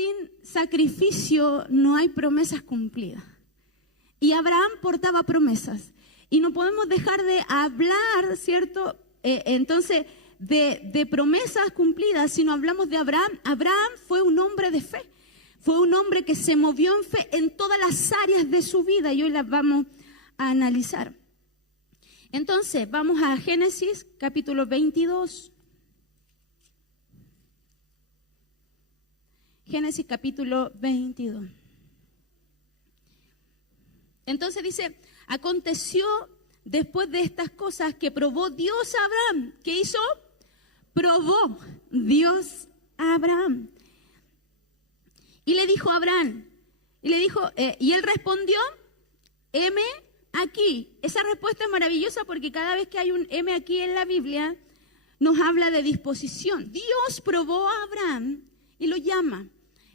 sin sacrificio no hay promesas cumplidas. Y Abraham portaba promesas. Y no podemos dejar de hablar, ¿cierto? Entonces, de promesas cumplidas, si no hablamos de Abraham. Abraham fue un hombre de fe. Fue un hombre que se movió en fe en todas las áreas de su vida y hoy las vamos a analizar. Entonces, vamos a Génesis capítulo 22. Génesis capítulo 22. Entonces dice, aconteció después de estas cosas que probó Dios a Abraham. ¿Qué hizo? Probó Dios a Abraham. Y le dijo a Abraham, y él respondió, heme aquí. Esa respuesta es maravillosa porque cada vez que hay un heme aquí en la Biblia, nos habla de disposición. Dios probó a Abraham y lo llama.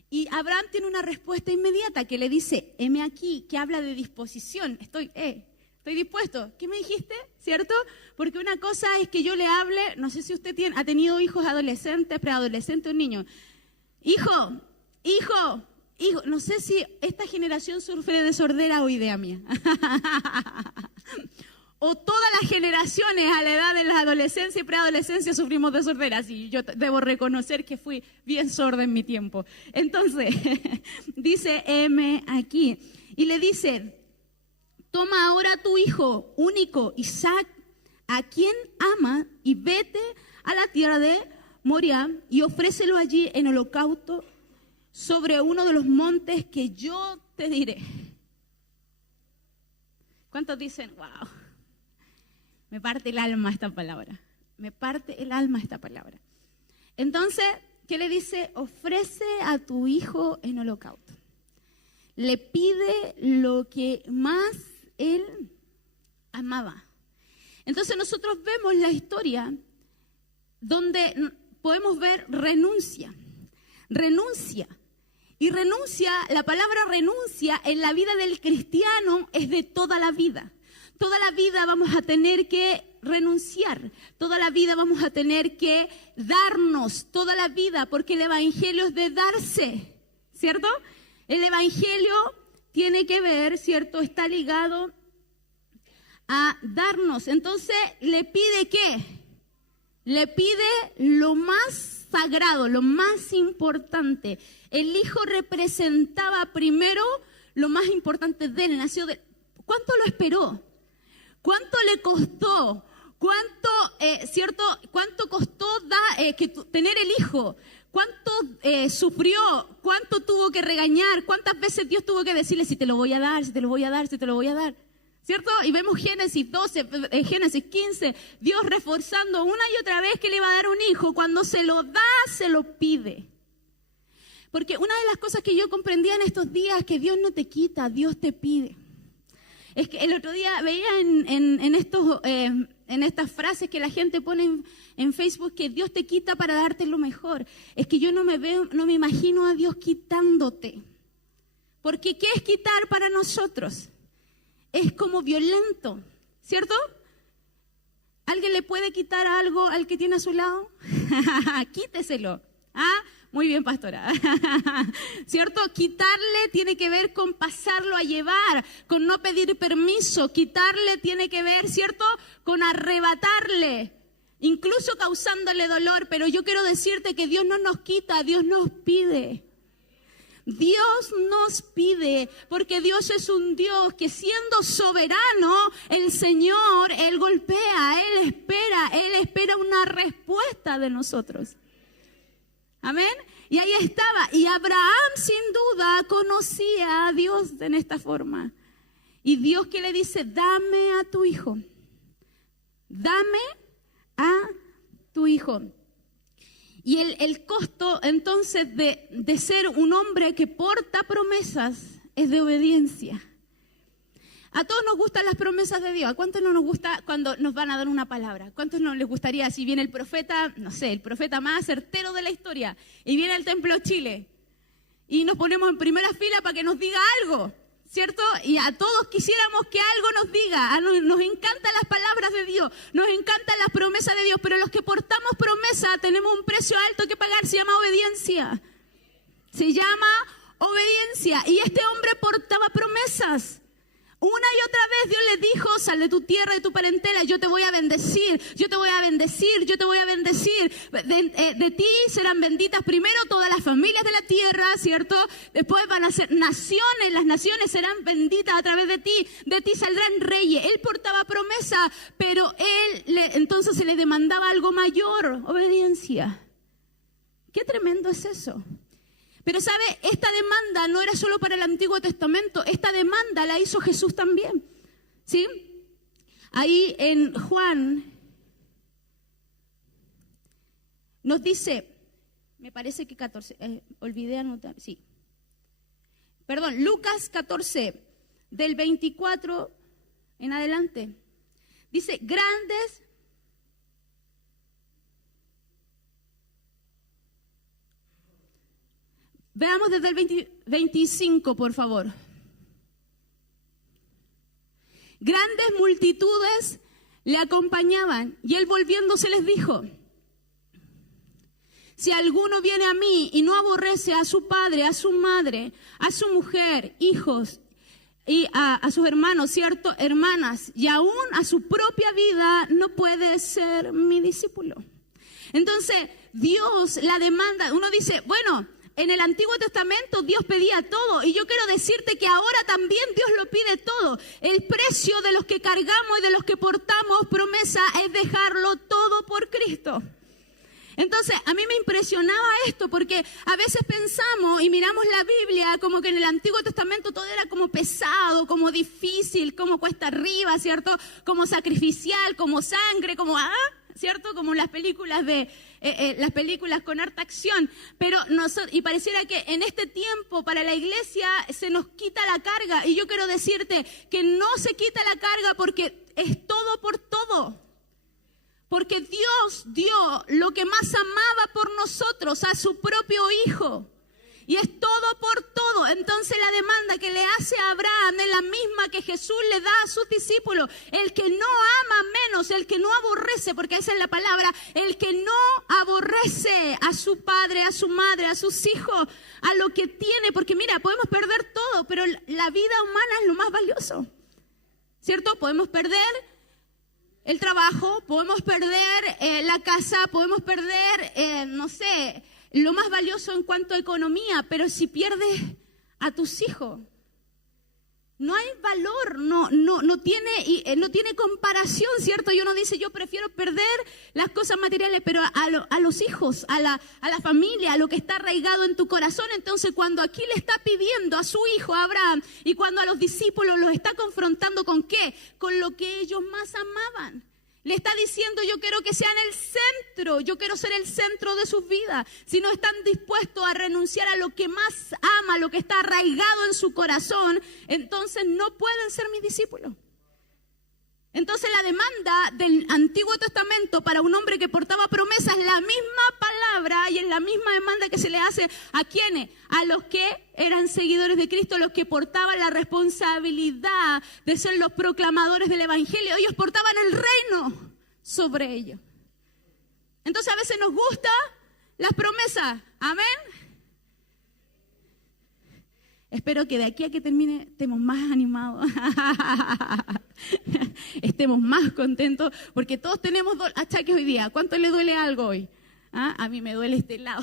Y Abraham tiene una respuesta inmediata que le dice, heme aquí, que habla de disposición. Estoy dispuesto. ¿Qué me dijiste? ¿Cierto? Porque una cosa es que yo le hable, no sé si usted ha tenido hijos adolescentes, preadolescentes o niños. Hijo, no sé si esta generación sufre de sordera o idea mía. O todas las generaciones a la edad de la adolescencia y preadolescencia sufrimos de sordera. Sí, yo debo reconocer que fui bien sorda en mi tiempo. Entonces, dice, heme aquí. Y le dice, toma ahora a tu hijo único, Isaac, a quien ama, y vete a la tierra de Moriah y ofrécelo allí en holocausto sobre uno de los montes que yo te diré. ¿Cuántos dicen, wow? Me parte el alma esta palabra. Me parte el alma esta palabra. Entonces, ¿qué le dice? Ofrece a tu hijo en holocausto. Le pide lo que más él amaba. Entonces nosotros vemos la historia donde podemos ver renuncia. Y renuncia, la palabra renuncia en la vida del cristiano es de toda la vida. Toda la vida vamos a tener que renunciar, toda la vida vamos a tener que darnos, toda la vida, porque el evangelio es de darse, ¿cierto? El evangelio tiene que ver, ¿cierto? Está ligado a darnos. Entonces, ¿le pide qué? Le pide lo más sagrado, lo más importante. El hijo representaba primero lo más importante de él, nació de... ¿Cuánto lo esperó? ¿Cuánto le costó? ¿Cuánto, cierto? ¿Cuánto costó tener el hijo? ¿Cuánto sufrió? ¿Cuánto tuvo que regañar? ¿Cuántas veces Dios tuvo que decirle si te lo voy a dar, si te lo voy a dar, si te lo voy a dar? ¿Cierto? Y vemos Génesis 12, Génesis 15, Dios reforzando una y otra vez que le iba a dar un hijo. Cuando se lo da, se lo pide. Porque una de las cosas que yo comprendía en estos días es que Dios no te quita, Dios te pide. Es que el otro día veía en estas frases que la gente pone en Facebook que Dios te quita para darte lo mejor. Es que yo no me imagino a Dios quitándote. Porque ¿qué es quitar para nosotros? Es como violento, ¿cierto? ¿Alguien le puede quitar algo al que tiene a su lado? Quíteselo. ¿Ah? Muy bien, pastora. ¿Cierto? Quitarle tiene que ver con pasarlo a llevar, con no pedir permiso. Quitarle tiene que ver, ¿cierto? Con arrebatarle, incluso causándole dolor. Pero yo quiero decirte que Dios no nos quita, Dios nos pide. Dios nos pide, porque Dios es un Dios que siendo soberano, el Señor, Él golpea, Él espera una respuesta de nosotros. Amén. Y ahí estaba. Y Abraham sin duda conocía a Dios en esta forma. Y Dios que le dice, dame a tu hijo. Dame a tu hijo. Y el costo entonces de ser un hombre que porta promesas es de obediencia. A todos nos gustan las promesas de Dios. ¿A cuántos no nos gusta cuando nos van a dar una palabra? ¿Cuántos no les gustaría si viene el profeta, no sé, el profeta más certero de la historia y viene al Templo Chile y nos ponemos en primera fila para que nos diga algo, ¿cierto? Y a todos quisiéramos que algo nos diga. Nos encantan las palabras de Dios, nos encantan las promesas de Dios, pero los que portamos promesa tenemos un precio alto que pagar, se llama obediencia. Se llama obediencia. Y este hombre portaba promesas. Una y otra vez Dios le dijo, sal de tu tierra, de tu parentela, yo te voy a bendecir, yo te voy a bendecir, yo te voy a bendecir. De ti serán benditas primero todas las familias de la tierra, ¿cierto? Después van a ser naciones, las naciones serán benditas a través de ti saldrán reyes. Él portaba promesa, pero entonces se le demandaba algo mayor, obediencia. Qué tremendo es eso. Pero ¿sabe? Esta demanda no era solo para el Antiguo Testamento, esta demanda la hizo Jesús también, ¿sí? Ahí en Juan nos dice, me parece que 14, olvidé anotar, sí. Perdón, Lucas 14, del 24 en adelante, dice, grandes... Veamos desde el 25, por favor. Grandes multitudes le acompañaban y él volviéndose les dijo, si alguno viene a mí y no aborrece a su padre, a su madre, a su mujer, hijos y a sus hermanos, ¿cierto? Hermanas, y aún a su propia vida, no puede ser mi discípulo. Entonces, Dios la demanda, uno dice, bueno, en el Antiguo Testamento Dios pedía todo y yo quiero decirte que ahora también Dios lo pide todo. El precio de los que cargamos y de los que portamos promesa es dejarlo todo por Cristo. Entonces, a mí me impresionaba esto porque a veces pensamos y miramos la Biblia como que en el Antiguo Testamento todo era como pesado, como difícil, como cuesta arriba, ¿cierto? Como sacrificial, como sangre, como... ¿cierto? Como las películas las películas con harta acción, pero y pareciera que en este tiempo para la iglesia se nos quita la carga, y yo quiero decirte que no se quita la carga porque es todo por todo, porque Dios dio lo que más amaba por nosotros, a su propio Hijo. Y es todo por todo. Entonces la demanda que le hace a Abraham es la misma que Jesús le da a sus discípulos. El que no ama menos, el que no aborrece, porque esa es la palabra, el que no aborrece a su padre, a su madre, a sus hijos, a lo que tiene. Porque mira, podemos perder todo, pero la vida humana es lo más valioso, ¿cierto? Podemos perder el trabajo, podemos perder la casa, podemos perder, no sé, lo más valioso en cuanto a economía, pero si pierdes a tus hijos, no hay valor, no tiene comparación, ¿cierto? Y uno dice, yo prefiero perder las cosas materiales, pero a los hijos, a la familia, a lo que está arraigado en tu corazón. Entonces, cuando aquí le está pidiendo a su hijo, a Abraham, y cuando a los discípulos los está confrontando, ¿con qué? Con lo que ellos más amaban. Le está diciendo, yo quiero que sean el centro, yo quiero ser el centro de sus vidas. Si no están dispuestos a renunciar a lo que más ama, lo que está arraigado en su corazón, entonces no pueden ser mis discípulos. Entonces la demanda del Antiguo Testamento para un hombre que portaba promesas es la misma palabra y es la misma demanda que se le hace a quienes, a los que eran seguidores de Cristo, los que portaban la responsabilidad de ser los proclamadores del Evangelio. Ellos portaban el reino sobre ellos. Entonces a veces nos gustan las promesas, amén. Espero que de aquí a que termine estemos más animados, estemos más contentos, porque todos tenemos achaques hoy día. ¿Cuánto le duele algo hoy? A mí me duele este lado,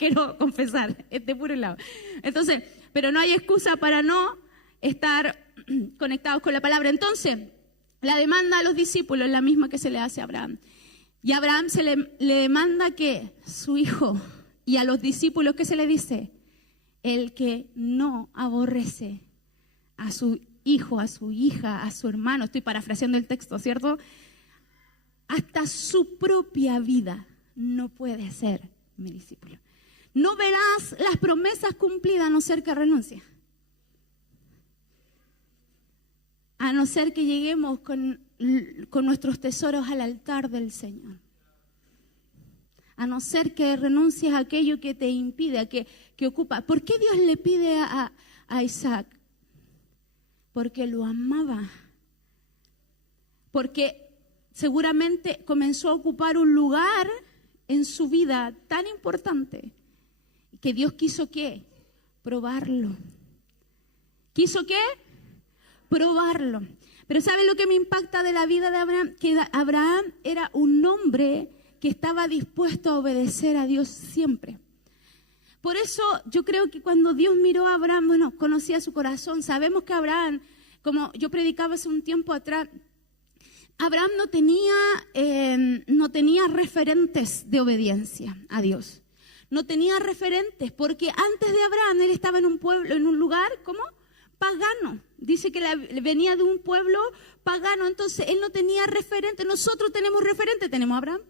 quiero confesar, este puro lado. Entonces, pero no hay excusa para no estar conectados con la palabra. Entonces, la demanda a los discípulos es la misma que se le hace a Abraham. Y a Abraham se le demanda que su hijo, y a los discípulos, ¿qué se le dice? El que no aborrece a su hijo, a su hija, a su hermano, estoy parafraseando el texto, ¿cierto? Hasta su propia vida no puede ser mi discípulo. No verás las promesas cumplidas a no ser que renuncie. A no ser que lleguemos con nuestros tesoros al altar del Señor. A no ser que renuncies a aquello que te impide, a que ocupa. ¿Por qué Dios le pide a Isaac? Porque lo amaba. Porque seguramente comenzó a ocupar un lugar en su vida tan importante que Dios quiso ¿qué? Probarlo. ¿Quiso qué? Probarlo. Pero ¿saben lo que me impacta de la vida de Abraham? Que Abraham era un hombre que estaba dispuesto a obedecer a Dios siempre. Por eso yo creo que cuando Dios miró a Abraham, bueno, conocía su corazón. Sabemos que Abraham, como yo predicaba hace un tiempo atrás, Abraham no tenía referentes de obediencia a Dios. No tenía referentes porque antes de Abraham él estaba en un pueblo, en un lugar, ¿cómo? Pagano. Dice que venía de un pueblo pagano, entonces él no tenía referente. Nosotros tenemos referente, tenemos a Abraham.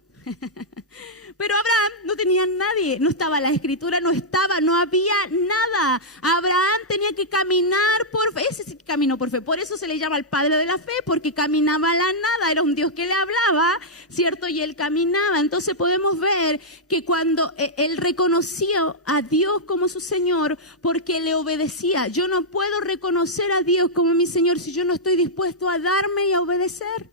Pero Abraham no tenía nadie, no estaba la escritura, no había nada. Abraham tenía que caminar por fe, ese sí que caminó por fe, por eso se le llama el padre de la fe, porque caminaba a la nada, era un Dios que le hablaba, ¿cierto? Y él caminaba. Entonces podemos ver que cuando él reconoció a Dios como su Señor, porque le obedecía. Yo no puedo reconocer a Dios como mi Señor si yo no estoy dispuesto a darme y a obedecer.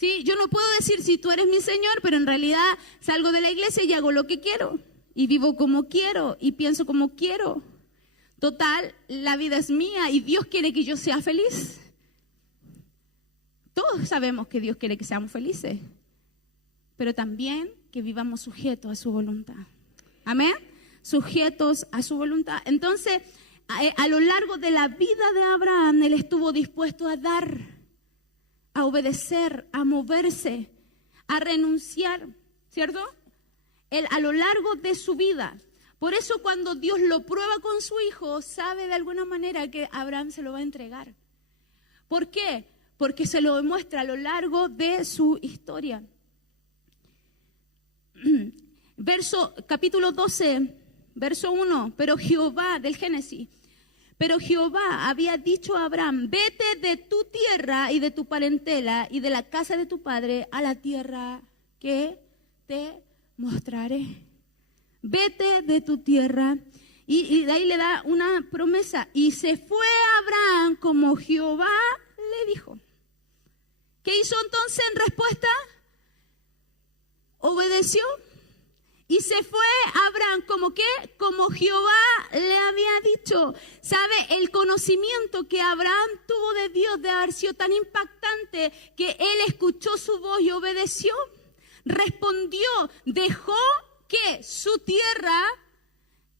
Sí, yo no puedo decir si tú eres mi Señor, pero en realidad salgo de la iglesia y hago lo que quiero, y vivo como quiero, y pienso como quiero. Total, la vida es mía y Dios quiere que yo sea feliz. Todos sabemos que Dios quiere que seamos felices, pero también que vivamos sujetos a su voluntad. Amén, sujetos a su voluntad. Entonces, a lo largo de la vida de Abraham, él estuvo dispuesto a dar, a obedecer, a moverse, a renunciar, ¿cierto? Él a lo largo de su vida. Por eso cuando Dios lo prueba con su hijo, sabe de alguna manera que Abraham se lo va a entregar. ¿Por qué? Porque se lo demuestra a lo largo de su historia. Capítulo 12, verso 1, pero Jehová, del Génesis. Pero Jehová había dicho a Abraham, vete de tu tierra y de tu parentela y de la casa de tu padre a la tierra que te mostraré. Vete de tu tierra. Y de ahí le da una promesa. Y se fue Abraham como Jehová le dijo. ¿Qué hizo entonces en respuesta? Obedeció. Y se fue Abraham como ¿qué? Como Jehová le había dicho. ¿Sabe? El conocimiento que Abraham tuvo de Dios de haber sido tan impactante que él escuchó su voz y obedeció. Respondió, dejó ¿qué? Su tierra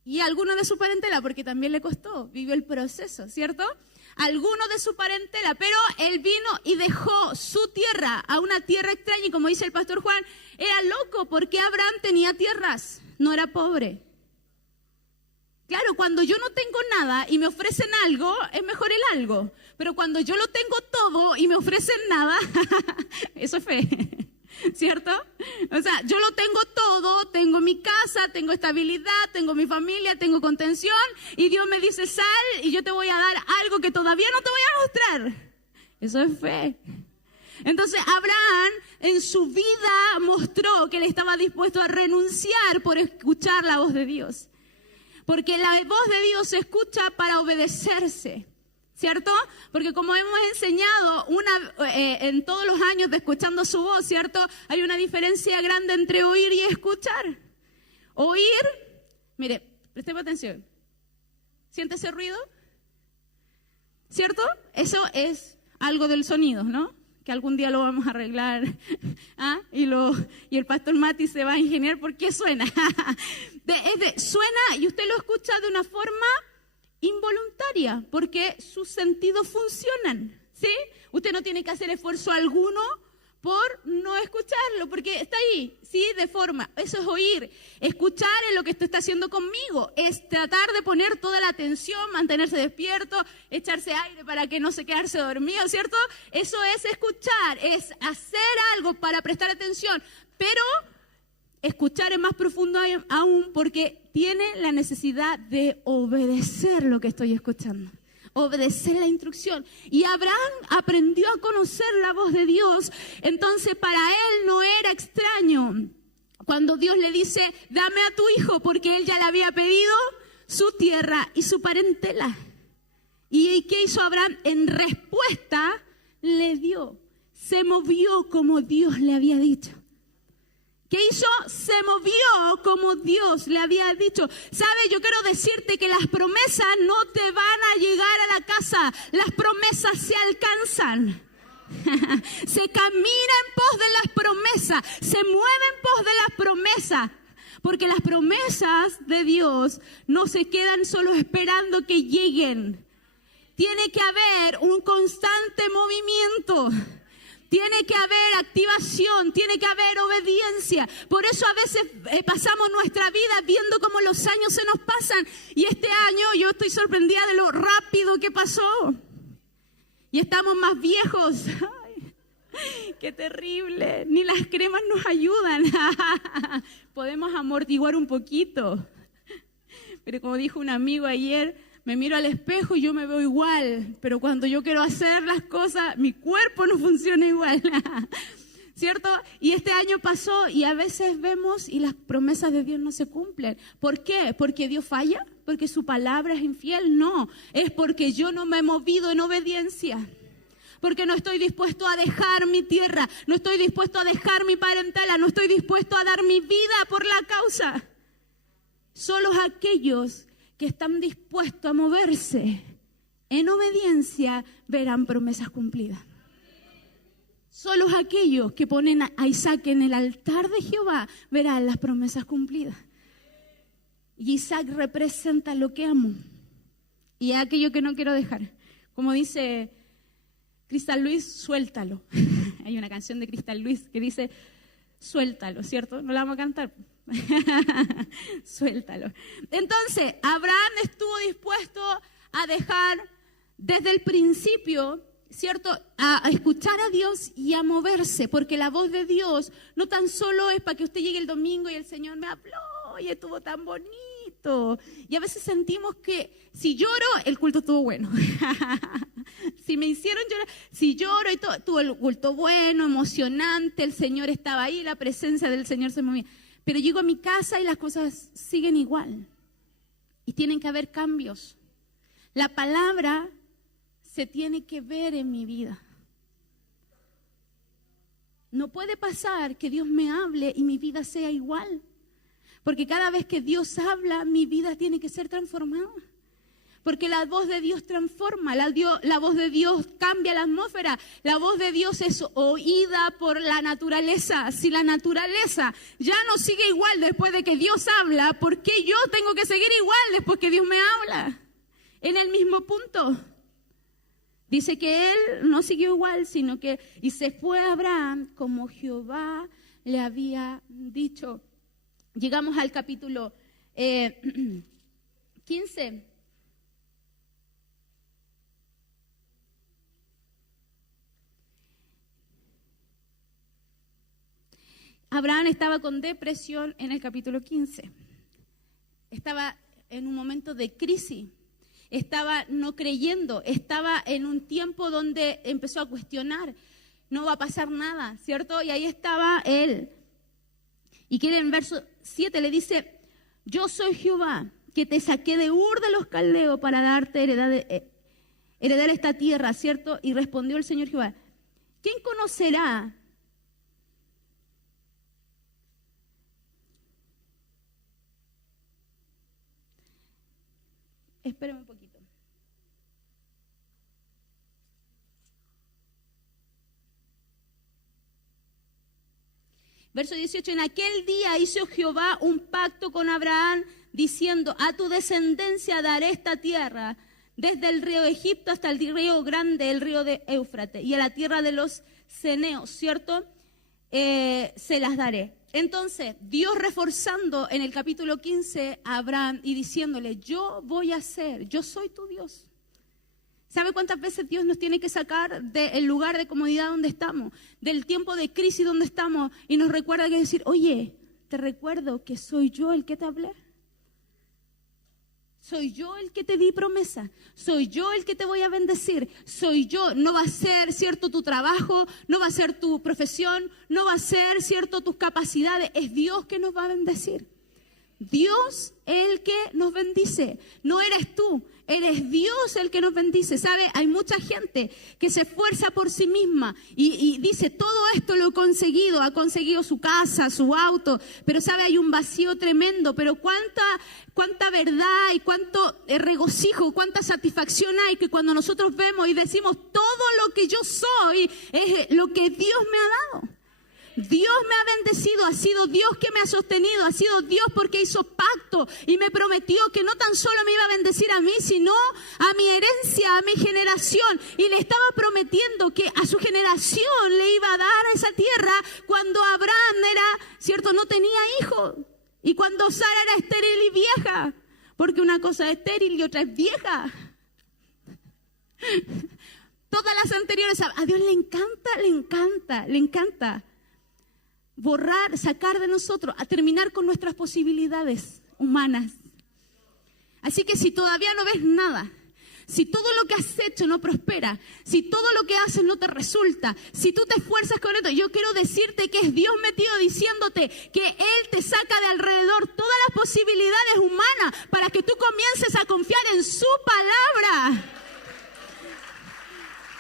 y alguno de su parentela, porque también le costó, vivió el proceso, ¿cierto? Alguno de su parentela, pero él vino y dejó su tierra a una tierra extraña, y como dice el pastor Juan, era loco porque Abraham tenía tierras, no era pobre. Claro, cuando yo no tengo nada y me ofrecen algo, es mejor el algo, pero cuando yo lo tengo todo y me ofrecen nada, eso es fe. ¿Cierto? O sea, yo lo tengo todo, tengo mi casa, tengo estabilidad, tengo mi familia, tengo contención, y Dios me dice, sal y yo te voy a dar algo que todavía no te voy a mostrar. Eso es fe. Entonces Abraham en su vida mostró que él estaba dispuesto a renunciar por escuchar la voz de Dios. Porque la voz de Dios se escucha para obedecerse. ¿Cierto? Porque como hemos enseñado en todos los años de escuchando su voz, ¿cierto? Hay una diferencia grande entre oír y escuchar. Oír, mire, prestemos atención. ¿Siente ese ruido? ¿Cierto? Eso es algo del sonido, ¿no? Que algún día lo vamos a arreglar. ¿Ah? Y el pastor Mati se va a ingeniar porque suena. Suena y usted lo escucha de una forma involuntaria, porque sus sentidos funcionan, ¿sí? Usted no tiene que hacer esfuerzo alguno por no escucharlo, porque está ahí, ¿sí? De forma, eso es oír. Escuchar es lo que usted está haciendo conmigo, es tratar de poner toda la atención, mantenerse despierto, echarse aire para que no se quedarse dormido, ¿cierto? Eso es escuchar, es hacer algo para prestar atención, pero escuchar es más profundo aún porque tiene la necesidad de obedecer lo que estoy escuchando, obedecer la instrucción. Y Abraham aprendió a conocer la voz de Dios, entonces para él no era extraño cuando Dios le dice, dame a tu hijo, porque él ya le había pedido su tierra y su parentela. ¿Y qué hizo Abraham? En respuesta le dio, se movió como Dios le había dicho. ¿Qué hizo? Se movió como Dios le había dicho. ¿Sabe? Yo quiero decirte que las promesas no te van a llegar a la casa. Las promesas se alcanzan. Se camina en pos de las promesas. Se mueve en pos de las promesas. Porque las promesas de Dios no se quedan solo esperando que lleguen. Tiene que haber un constante movimiento. Tiene que haber activación, tiene que haber obediencia. Por eso a veces pasamos nuestra vida viendo cómo los años se nos pasan. Y este año yo estoy sorprendida de lo rápido que pasó. Y estamos más viejos. Ay, qué terrible. Ni las cremas nos ayudan. Podemos amortiguar un poquito. Pero como dijo un amigo ayer, me miro al espejo y yo me veo igual, pero cuando yo quiero hacer las cosas, mi cuerpo no funciona igual, ¿cierto? Y este año pasó y a veces vemos y las promesas de Dios no se cumplen. ¿Por qué? ¿Porque Dios falla? ¿Porque su palabra es infiel? No, es porque yo no me he movido en obediencia. Porque no estoy dispuesto a dejar mi tierra, no estoy dispuesto a dejar mi parentela, no estoy dispuesto a dar mi vida por la causa. Solo aquellos que están dispuestos a moverse en obediencia verán promesas cumplidas. Solo aquellos que ponen a Isaac en el altar de Jehová verán las promesas cumplidas. Y Isaac representa lo que amo y aquello que no quiero dejar. Como dice Crystal Luis, suéltalo. Hay una canción de Crystal Luis que dice, suéltalo, ¿cierto? No la vamos a cantar. Suéltalo. Entonces, Abraham estuvo dispuesto a dejar desde el principio, ¿cierto? A escuchar a Dios y a moverse, porque la voz de Dios no tan solo es para que usted llegue el domingo y el Señor me habló y estuvo tan bonito. Y a veces sentimos que si lloro, el culto estuvo bueno. Si me hicieron llorar, si lloro y todo, tuvo el culto bueno, emocionante, el Señor estaba ahí, la presencia del Señor se movía. Pero llego a mi casa y las cosas siguen igual. Y tienen que haber cambios. La palabra se tiene que ver en mi vida. No puede pasar que Dios me hable y mi vida sea igual. Porque cada vez que Dios habla, mi vida tiene que ser transformada. Porque la voz de Dios transforma, la voz de Dios cambia la atmósfera, la voz de Dios es oída por la naturaleza. Si la naturaleza ya no sigue igual después de que Dios habla, ¿por qué yo tengo que seguir igual después que Dios me habla? En el mismo punto. Dice que él no siguió igual, sino que y se fue a Abraham como Jehová le había dicho. Llegamos al capítulo 15. Abraham estaba con depresión en el capítulo 15. Estaba en un momento de crisis. Estaba no creyendo. Estaba en un tiempo donde empezó a cuestionar. No va a pasar nada, ¿cierto? Y ahí estaba él. Y que en el verso 7 le dice, yo soy Jehová, que te saqué de Ur de los Caldeos para darte heredar esta tierra, ¿cierto? Y respondió el Señor Jehová, ¿quién conocerá? Espérame un poquito. Verso 18, en aquel día hizo Jehová un pacto con Abraham, diciendo, a tu descendencia daré esta tierra, desde el río Egipto hasta el río grande, el río de Éufrates, y a la tierra de los ceneos, ¿cierto? Se las daré. Entonces, Dios reforzando en el capítulo 15 a Abraham y diciéndole, yo voy a ser, yo soy tu Dios. ¿Sabe cuántas veces Dios nos tiene que sacar del lugar de comodidad donde estamos, del tiempo de crisis donde estamos y nos recuerda que decir, oye, te recuerdo que soy yo el que te hablé? Soy yo el que te di promesa, soy yo el que te voy a bendecir, soy yo, no va a ser, ¿cierto?, tu trabajo, no va a ser tu profesión, no va a ser, ¿cierto?, tus capacidades, es Dios que nos va a bendecir. Dios el que nos bendice, no eres tú. Eres Dios el que nos bendice. ¿Sabe? Hay mucha gente que se esfuerza por sí misma y dice, todo esto lo he conseguido. Ha conseguido su casa, su auto. Pero ¿sabe? Hay un vacío tremendo. Pero cuánta verdad y cuánto regocijo, cuánta satisfacción hay que cuando nosotros vemos y decimos, todo lo que yo soy es lo que Dios me ha dado. Dios me ha bendecido, ha sido Dios que me ha sostenido, ha sido Dios porque hizo pacto y me prometió que no tan solo me iba a bendecir a mí, sino a mi herencia, a mi generación. Y le estaba prometiendo que a su generación le iba a dar esa tierra cuando Abraham ¿cierto? No tenía hijos. Y cuando Sara era estéril y vieja, porque una cosa es estéril y otra es vieja. Todas las anteriores, a Dios le encanta borrar, sacar de nosotros, a terminar con nuestras posibilidades humanas. Así que si todavía no ves nada, si todo lo que has hecho no prospera, si todo lo que haces no te resulta, si tú te esfuerzas con esto, yo quiero decirte que es Dios metido diciéndote que Él te saca de alrededor todas las posibilidades humanas para que tú comiences a confiar en su palabra.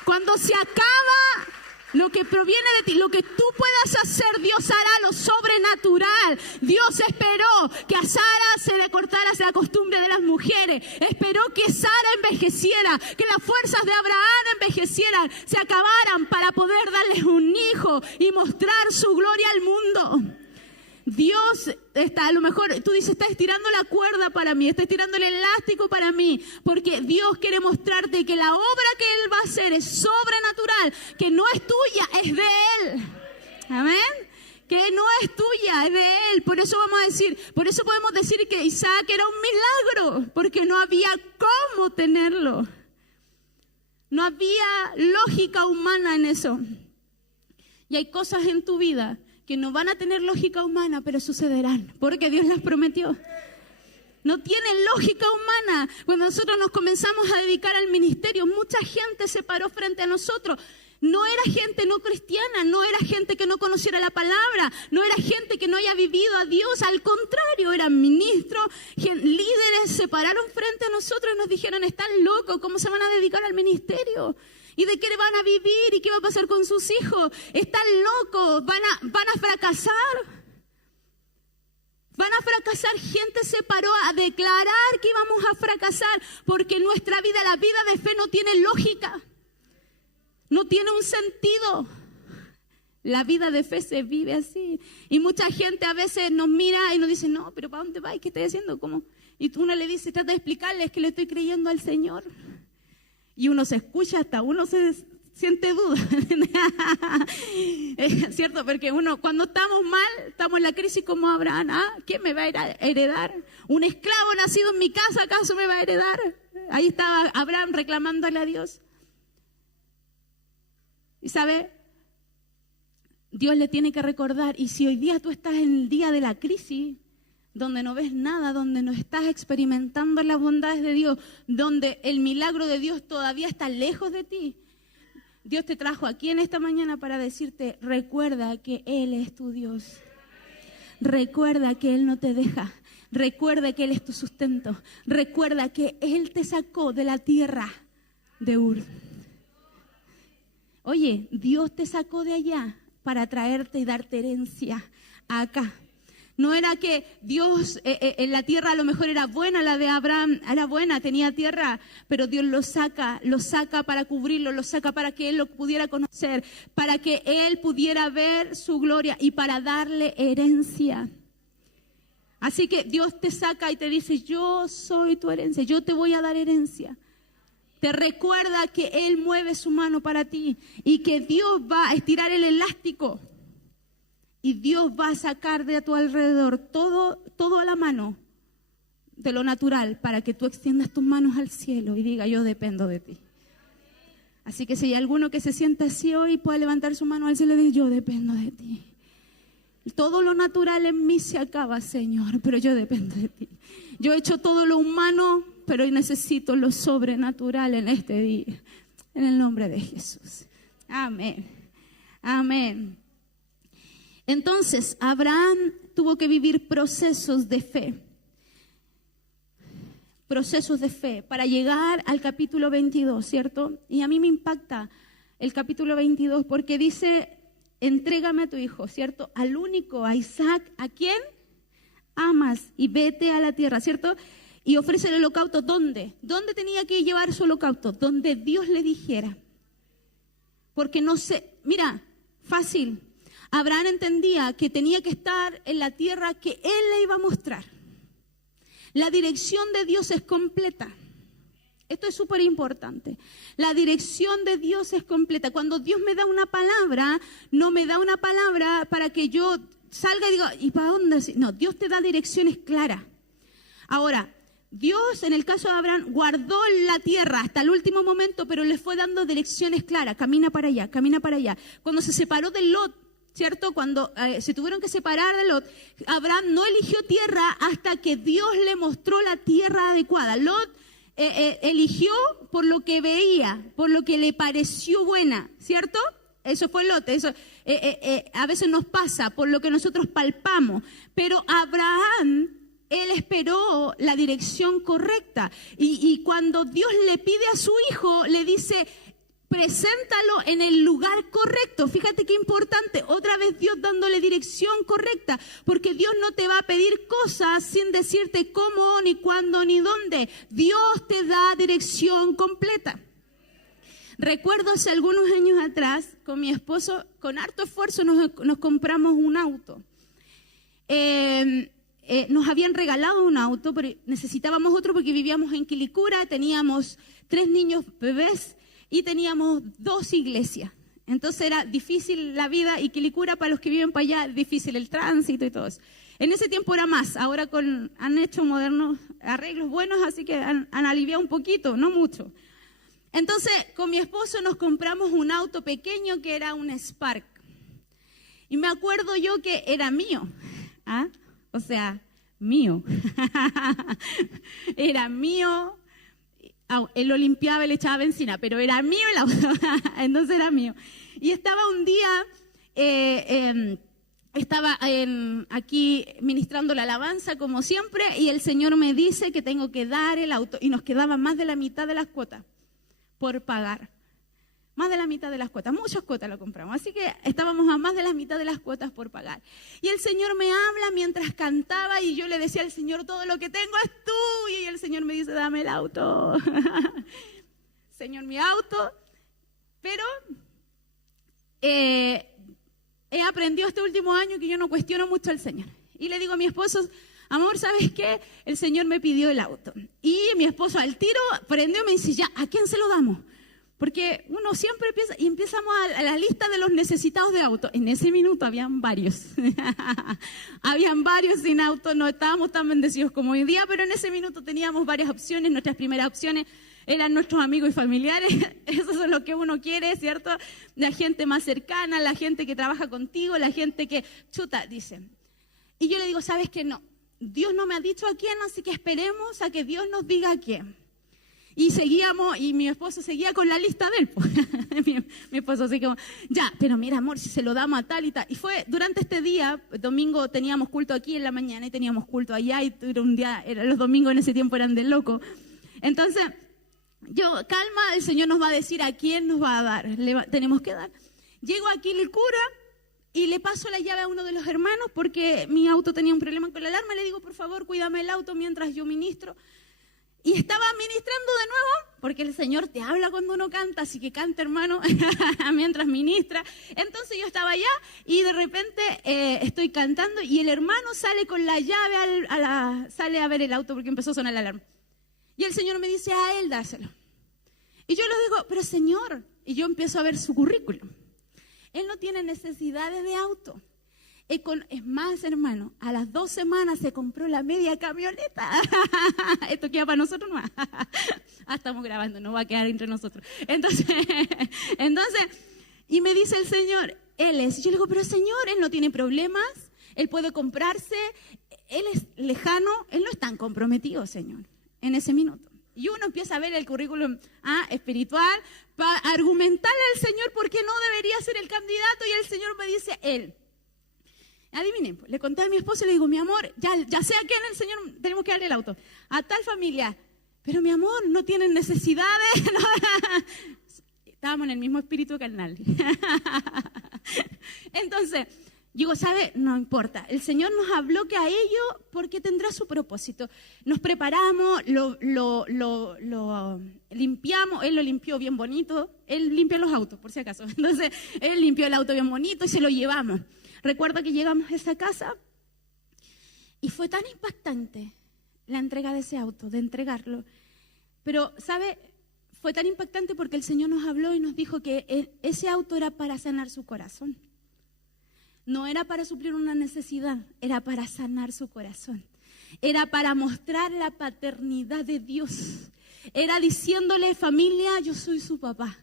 Cuando se acaba lo que proviene de ti, lo que tú puedas hacer, Dios hará lo sobrenatural. Dios esperó que a Sara se le cortara la costumbre de las mujeres. Esperó que Sara envejeciera, que las fuerzas de Abraham envejecieran, se acabaran para poder darles un hijo y mostrar su gloria al mundo. Dios está, a lo mejor tú dices, está estirando la cuerda para mí, está estirando el elástico para mí, porque Dios quiere mostrarte que la obra que Él va a hacer es sobrenatural, que no es tuya, es de Él. Amén. Que no es tuya, es de Él. Por eso podemos decir que Isaac era un milagro, porque no había cómo tenerlo. No había lógica humana en eso. Y hay cosas en tu vida que no van a tener lógica humana, pero sucederán, porque Dios las prometió. No tienen lógica humana. Cuando nosotros nos comenzamos a dedicar al ministerio, mucha gente se paró frente a nosotros. No era gente no cristiana, no era gente que no conociera la palabra, no era gente que no haya vivido a Dios. Al contrario, eran ministros, líderes, se pararon frente a nosotros y nos dijeron, están locos, ¿cómo se van a dedicar al ministerio? ¿Y de qué van a vivir? ¿Y qué va a pasar con sus hijos? Están locos, van a fracasar. Van a fracasar. Gente se paró a declarar que íbamos a fracasar porque nuestra vida, la vida de fe no tiene lógica. No tiene un sentido. La vida de fe se vive así. Y mucha gente a veces nos mira y nos dice, no, pero ¿para dónde vas? ¿Qué estoy haciendo? ¿Cómo? Y uno le dice, trata de explicarles que le estoy creyendo al Señor. Y uno se escucha, hasta uno se siente duda. ¿Cierto? Porque uno, cuando estamos mal, estamos en la crisis como Abraham. ¿Quién me va a heredar? ¿Un esclavo nacido en mi casa acaso me va a heredar? Ahí estaba Abraham reclamándole a Dios. Y ¿sabe? Dios le tiene que recordar. Y si hoy día tú estás en el día de la crisis, donde no ves nada, donde no estás experimentando las bondades de Dios, donde el milagro de Dios todavía está lejos de ti, Dios te trajo aquí en esta mañana para decirte, recuerda que Él es tu Dios. Recuerda que Él no te deja. Recuerda que Él es tu sustento. Recuerda que Él te sacó de la tierra de Ur. Oye, Dios te sacó de allá para traerte y darte herencia acá. No era que Dios en la tierra a lo mejor era buena, la de Abraham era buena, tenía tierra, pero Dios lo saca para cubrirlo, lo saca para que Él lo pudiera conocer, para que Él pudiera ver su gloria y para darle herencia. Así que Dios te saca y te dice, yo soy tu herencia, yo te voy a dar herencia. Te recuerda que Él mueve su mano para ti y que Dios va a estirar el elástico. Y Dios va a sacar de a tu alrededor todo a la mano de lo natural para que tú extiendas tus manos al cielo y diga, yo dependo de ti. Así que si hay alguno que se sienta así hoy, puede levantar su mano al cielo y decir, yo dependo de ti. Todo lo natural en mí se acaba, Señor, pero yo dependo de ti. Yo he hecho todo lo humano, pero hoy necesito lo sobrenatural en este día. En el nombre de Jesús. Amén. Amén. Entonces, Abraham tuvo que vivir procesos de fe. procesos de fe para llegar al capítulo 22, ¿cierto? Y a mí me impacta el capítulo 22 porque dice, entrégame a tu hijo, ¿cierto? Al único, a Isaac, ¿a quién amas? Y vete a la tierra, ¿cierto? Y ofrece el holocausto, ¿dónde? ¿Dónde tenía que llevar su holocausto? Donde Dios le dijera. Porque no sé, mira, fácil. Abraham entendía que tenía que estar en la tierra que él le iba a mostrar. La dirección de Dios es completa. Esto es súper importante. La dirección de Dios es completa. Cuando Dios me da una palabra, no me da una palabra para que yo salga y diga, ¿y para dónde? No, Dios te da direcciones claras. Ahora, Dios, en el caso de Abraham, guardó la tierra hasta el último momento, pero le fue dando direcciones claras. Camina para allá, camina para allá. Cuando se separó de Lot, ¿cierto? Cuando se tuvieron que separar de Lot, Abraham no eligió tierra hasta que Dios le mostró la tierra adecuada. Lot eligió por lo que veía, por lo que le pareció buena, ¿cierto? Eso fue Lot. Eso, a veces nos pasa por lo que nosotros palpamos. Pero Abraham, él esperó la dirección correcta. Y cuando Dios le pide a su hijo, le dice, preséntalo en el lugar correcto. Fíjate qué importante, otra vez Dios dándole dirección correcta, porque Dios no te va a pedir cosas sin decirte cómo, ni cuándo, ni dónde. Dios te da dirección completa. Recuerdo hace algunos años atrás, con mi esposo, con harto esfuerzo nos compramos un auto. Nos habían regalado un auto, pero necesitábamos otro porque vivíamos en Quilicura, teníamos 3 niños bebés, y teníamos 2 iglesias. Entonces era difícil la vida, y Quilicura, para los que viven para allá, difícil el tránsito y todo eso. En ese tiempo era más, ahora han hecho modernos arreglos buenos, así que han aliviado un poquito, no mucho. Entonces, con mi esposo nos compramos un auto pequeño que era un Spark. Y me acuerdo yo que era mío, ¿ah? O sea, mío. Era mío. Él lo limpiaba y le echaba benzina, pero era mío el auto, entonces era mío. Y estaba un día, estaba aquí ministrando la alabanza como siempre, y el Señor me dice que tengo que dar el auto, y nos quedaba más de la mitad de las cuotas por pagar. Más de la mitad de las cuotas, muchas cuotas lo compramos, así que estábamos a más de la mitad de las cuotas por pagar. Y el Señor me habla mientras cantaba, y yo le decía al Señor, todo lo que tengo es tuyo, y el Señor me dice, dame el auto. Señor, mi auto. Pero he aprendido este último año que yo no cuestiono mucho al Señor. Y le digo a mi esposo, amor, ¿sabes qué? El Señor me pidió el auto. Y mi esposo al tiro prendió y me dice, ya, ¿a quién se lo damos? Porque uno siempre empieza, y empezamos a la lista de los necesitados de auto. En ese minuto habían varios. Habían varios sin auto, no estábamos tan bendecidos como hoy día, pero en ese minuto teníamos varias opciones. Nuestras primeras opciones eran nuestros amigos y familiares. Eso es lo que uno quiere, ¿cierto? La gente más cercana, la gente que trabaja contigo, la gente que chuta, dice. Y yo le digo, ¿sabes qué? No, Dios no me ha dicho a quién, así que esperemos a que Dios nos diga a quién. Y seguíamos, y mi esposo seguía con la lista de él. mi esposo así como, ya, pero mira, amor, si se lo damos a tal y tal. Y fue durante este día, domingo teníamos culto aquí en la mañana y teníamos culto allá, y era un día, los domingos en ese tiempo eran de loco. Entonces, yo, calma, el Señor nos va a decir a quién nos va a dar, tenemos que dar. Llego aquí al cura y le paso la llave a uno de los hermanos porque mi auto tenía un problema con la alarma. Le digo, por favor, cuídame el auto mientras yo ministro. Y estaba ministrando de nuevo, porque el Señor te habla cuando uno canta, así que canta, hermano, mientras ministra. Entonces yo estaba allá y de repente estoy cantando y el hermano sale con la llave, sale a ver el auto porque empezó a sonar la alarma. Y el Señor me dice, a él dáselo. Y yo le digo, pero Señor, y yo empiezo a ver su currículum. Él no tiene necesidades de auto. Es más, hermano, a las 2 semanas se compró la media camioneta. Esto queda para nosotros más. Estamos grabando, no va a quedar entre nosotros. Entonces, y me dice el Señor, Él es. Y yo le digo, pero Señor, Él no tiene problemas, Él puede comprarse, Él es lejano, Él no es tan comprometido, Señor, en ese minuto. Y uno empieza a ver el currículum espiritual para argumentarle al Señor por qué no debería ser el candidato, y el Señor me dice, Él. Adivinen, le conté a mi esposo y le digo, mi amor, ya sé a quién el Señor tenemos que darle el auto. A tal familia. pero mi amor, no tienen necesidades. Estábamos en el mismo espíritu carnal. Entonces, digo, ¿sabe? No importa. El Señor nos habló que a ello porque tendrá su propósito. Nos preparamos, lo limpiamos. Él lo limpió bien bonito. Él limpia los autos, por si acaso. Entonces, él limpió el auto bien bonito y se lo llevamos. Recuerdo que llegamos a esa casa y fue tan impactante la entrega de ese auto, de entregarlo. Pero, ¿sabe? Fue tan impactante porque el Señor nos habló y nos dijo que ese auto era para sanar su corazón. No era para suplir una necesidad, era para sanar su corazón. Era para mostrar la paternidad de Dios. Era diciéndole, familia, yo soy su papá.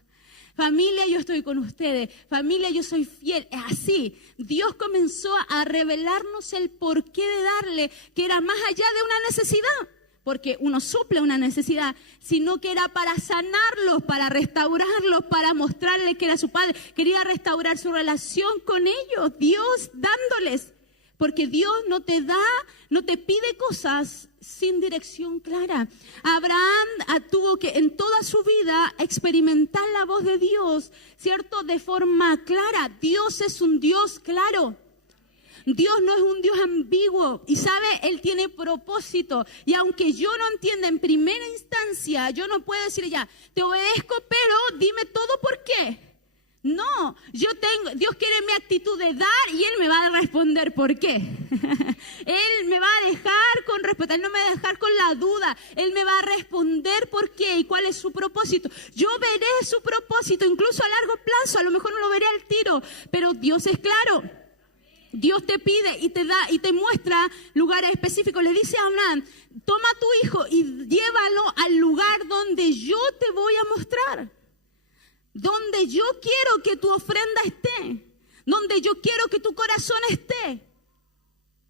Familia, yo estoy con ustedes. Familia, yo soy fiel. Así, Dios comenzó a revelarnos el porqué de darle, que era más allá de una necesidad, porque uno suple una necesidad, sino que era para sanarlos, para restaurarlos, para mostrarles que era su padre. Quería restaurar su relación con ellos, Dios dándoles. Porque Dios no te da, no te pide cosas sin dirección clara. Abraham tuvo que en toda su vida experimentar la voz de Dios, ¿cierto? De forma clara. Dios es un Dios claro. Dios no es un Dios ambiguo y sabe, Él tiene propósito. Y aunque yo no entienda en primera instancia, yo no puedo decirle ya, te obedezco, pero dime todo por qué. No, Dios quiere mi actitud de dar y Él me va a responder por qué. Él me va a dejar con respeto, Él no me va a dejar con la duda. Él me va a responder por qué y cuál es su propósito. Yo veré su propósito, incluso a largo plazo, a lo mejor no lo veré al tiro, pero Dios es claro. Dios te pide y te da y te muestra lugares específicos. Le dice a Abraham, toma a tu hijo y llévalo al lugar donde yo te voy a mostrar. Donde yo quiero que tu ofrenda esté. Donde yo quiero que tu corazón esté.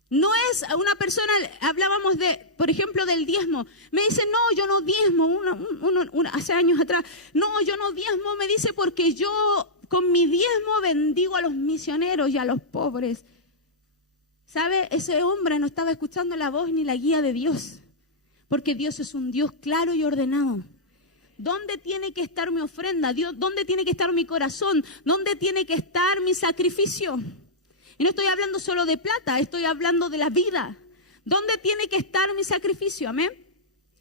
No es una persona, hablábamos por ejemplo, del diezmo. Me dice, no, yo no diezmo, hace años atrás. No, yo no diezmo, me dice, porque yo con mi diezmo bendigo a los misioneros y a los pobres. ¿Sabe? Ese hombre no estaba escuchando la voz ni la guía de Dios. Porque Dios es un Dios claro y ordenado. ¿Dónde tiene que estar mi ofrenda? Dios, ¿dónde tiene que estar mi corazón? ¿Dónde tiene que estar mi sacrificio? Y no estoy hablando solo de plata, estoy hablando de la vida. ¿Dónde tiene que estar mi sacrificio? Amén.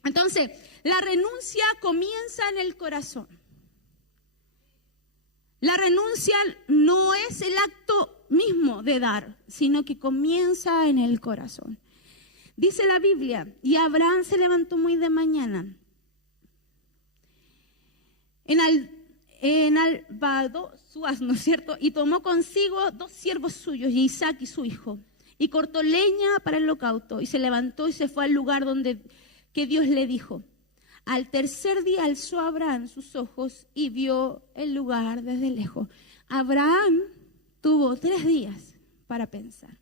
Entonces, la renuncia comienza en el corazón. La renuncia no es el acto mismo de dar, sino que comienza en el corazón. Dice la Biblia, y Abraham se levantó muy de mañana. Enalbardó su asno, ¿cierto? Y tomó consigo 2 siervos suyos, y Isaac y su hijo, y cortó leña para el holocausto, y se levantó y se fue al lugar que Dios le dijo. Al tercer día alzó Abraham sus ojos y vio el lugar desde lejos. Abraham tuvo 3 días para pensar.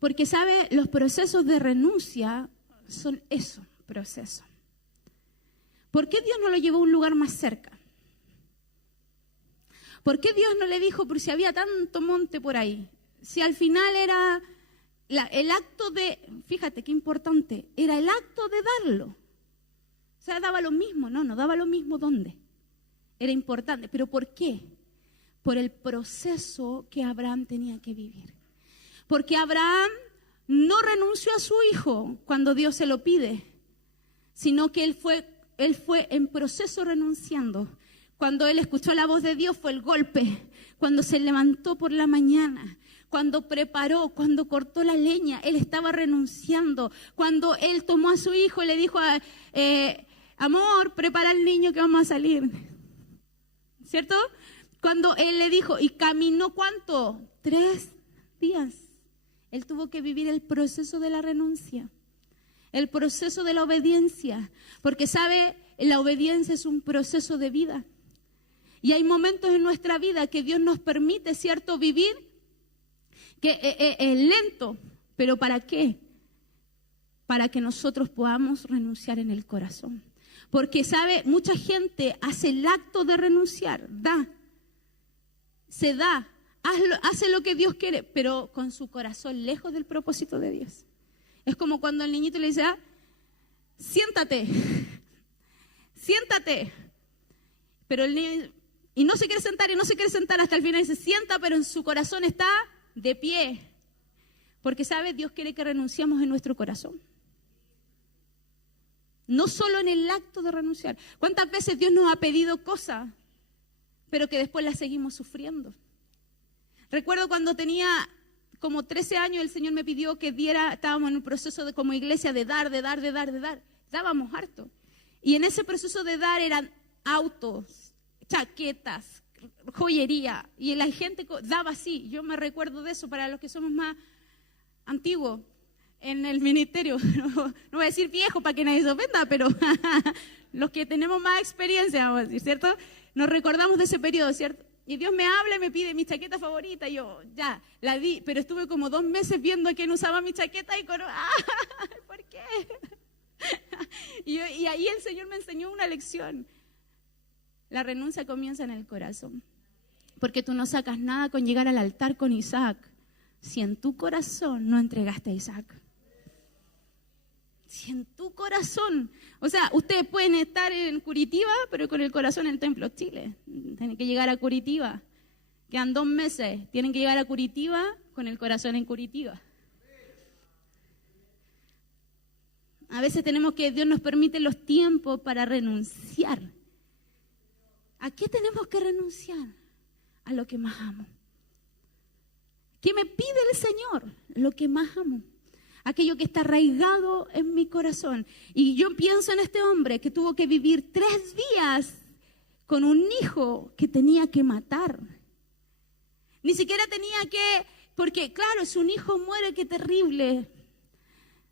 Porque, ¿sabe? Los procesos de renuncia son esos procesos. ¿Por qué Dios no lo llevó a un lugar más cerca? ¿Por qué Dios no le dijo, por si había tanto monte por ahí? Si al final era el acto de, fíjate qué importante, era el acto de darlo. O sea, daba lo mismo, no daba lo mismo ¿dónde? Era importante, ¿pero por qué? Por el proceso que Abraham tenía que vivir. Porque Abraham no renunció a su hijo cuando Dios se lo pide, sino que él fue en proceso renunciando. Cuando él escuchó la voz de Dios fue el golpe. Cuando se levantó por la mañana, cuando preparó, cuando cortó la leña, él estaba renunciando. Cuando él tomó a su hijo y le dijo, amor, prepara al niño que vamos a salir. ¿Cierto? Cuando él le dijo, y caminó ¿cuánto? 3 días. Él tuvo que vivir el proceso de la renuncia. El proceso de la obediencia, porque sabe, la obediencia es un proceso de vida. Y hay momentos en nuestra vida que Dios nos permite, ¿cierto?, vivir, que es lento, pero ¿para qué? Para que nosotros podamos renunciar en el corazón. Porque, ¿sabe? Mucha gente hace el acto de renunciar, se da, hace lo que Dios quiere, pero con su corazón lejos del propósito de Dios. Es como cuando el niñito le dice, siéntate. Pero el niño, y no se quiere sentar hasta el final, se sienta, pero en su corazón está de pie. Porque, ¿sabes? Dios quiere que renunciamos en nuestro corazón. No solo en el acto de renunciar. ¿Cuántas veces Dios nos ha pedido cosas, pero que después las seguimos sufriendo? Recuerdo cuando tenía como 13 años, el Señor me pidió que diera, estábamos en un proceso de como iglesia de dar. Dábamos harto. Y en ese proceso de dar eran autos, chaquetas, joyería. Y la gente daba así. Yo me recuerdo de eso para los que somos más antiguos en el ministerio. No voy a decir viejo para que nadie se ofenda, pero los que tenemos más experiencia, vamos a decir, ¿cierto? Nos recordamos de ese periodo, ¿cierto? Y Dios me habla y me pide mi chaqueta favorita. Y yo, ya, la di, pero estuve como 2 meses viendo a quién usaba mi chaqueta y ¿por qué? Y ahí el Señor me enseñó una lección. La renuncia comienza en el corazón. Porque tú no sacas nada con llegar al altar con Isaac si en tu corazón no entregaste a Isaac. Si en tu corazón, o sea, ustedes pueden estar en Curitiba, pero con el corazón en Templo Chile. Tienen que llegar a Curitiba. Quedan 2 meses. Tienen que llegar a Curitiba con el corazón en Curitiba. A veces Dios nos permite los tiempos para renunciar. ¿A qué tenemos que renunciar? A lo que más amo. ¿Qué me pide el Señor? Lo que más amo. Aquello que está arraigado en mi corazón. Y yo pienso en este hombre que tuvo que vivir 3 días con un hijo que tenía que matar. Ni siquiera tenía que, porque claro, si un hijo muere, qué terrible.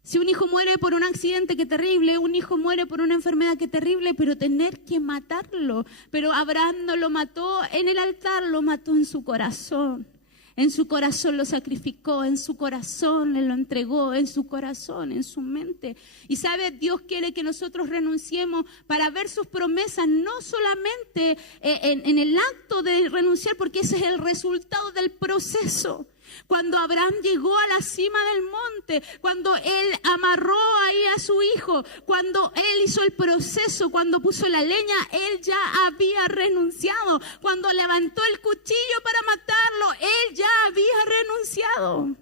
Si un hijo muere por un accidente, qué terrible. Un hijo muere por una enfermedad, qué terrible. Pero tener que matarlo. Pero Abraham no lo mató en el altar, lo mató en su corazón. En su corazón lo sacrificó, en su corazón le lo entregó, en su corazón, en su mente. Y sabe, Dios quiere que nosotros renunciemos para ver sus promesas, no solamente en el acto de renunciar, porque ese es el resultado del proceso. Cuando Abraham llegó a la cima del monte, cuando él amarró ahí a su hijo, cuando él hizo el proceso, cuando puso la leña, él ya había renunciado. Cuando levantó el cuchillo para matarlo, él ya había renunciado.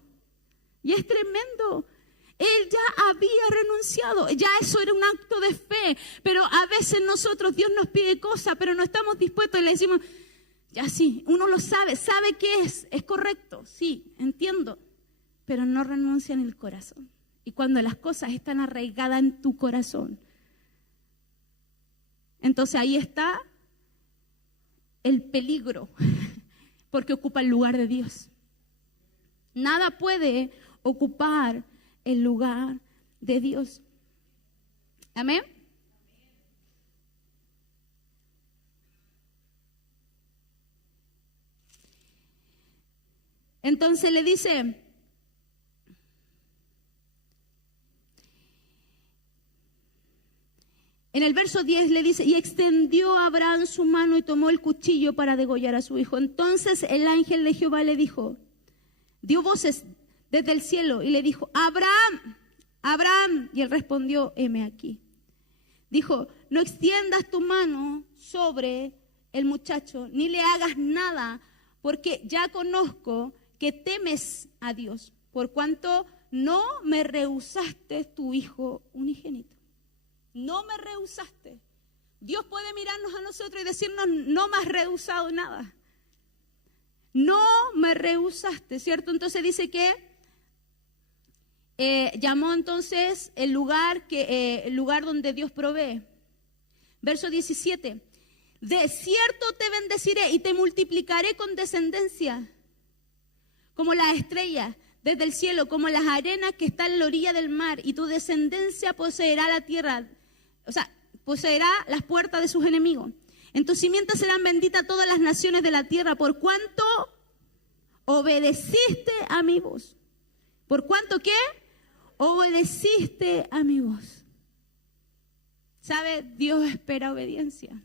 Y es tremendo. Él ya había renunciado, ya eso era un acto de fe. Pero a veces nosotros, Dios nos pide cosas, pero no estamos dispuestos y le decimos, ya sí, uno lo sabe que es correcto, sí, entiendo, pero no renuncia en el corazón. Y cuando las cosas están arraigadas en tu corazón, entonces ahí está el peligro, porque ocupa el lugar de Dios. Nada puede ocupar el lugar de Dios. Amén. Entonces le dice, en el verso 10 le dice, y extendió Abraham su mano y tomó el cuchillo para degollar a su hijo. Entonces el ángel de Jehová le dijo, dio voces desde el cielo y le dijo, Abraham, Abraham. Y él respondió, heme aquí. Dijo, no extiendas tu mano sobre el muchacho, ni le hagas nada, porque ya conozco que temes a Dios, por cuanto no me rehusaste tu hijo unigénito. No me rehusaste. Dios puede mirarnos a nosotros y decirnos, no me has rehusado nada. No me rehusaste, ¿cierto? Entonces dice que llamó entonces el lugar donde Dios provee. Verso 17. De cierto te bendeciré y te multiplicaré con descendencia, como las estrellas desde el cielo, como las arenas que están en la orilla del mar, y tu descendencia poseerá la tierra, o sea, poseerá las puertas de sus enemigos. En tu simiente serán benditas todas las naciones de la tierra, por cuanto obedeciste a mi voz. ¿Por cuánto qué? Obedeciste a mi voz. ¿Sabe? Dios espera obediencia.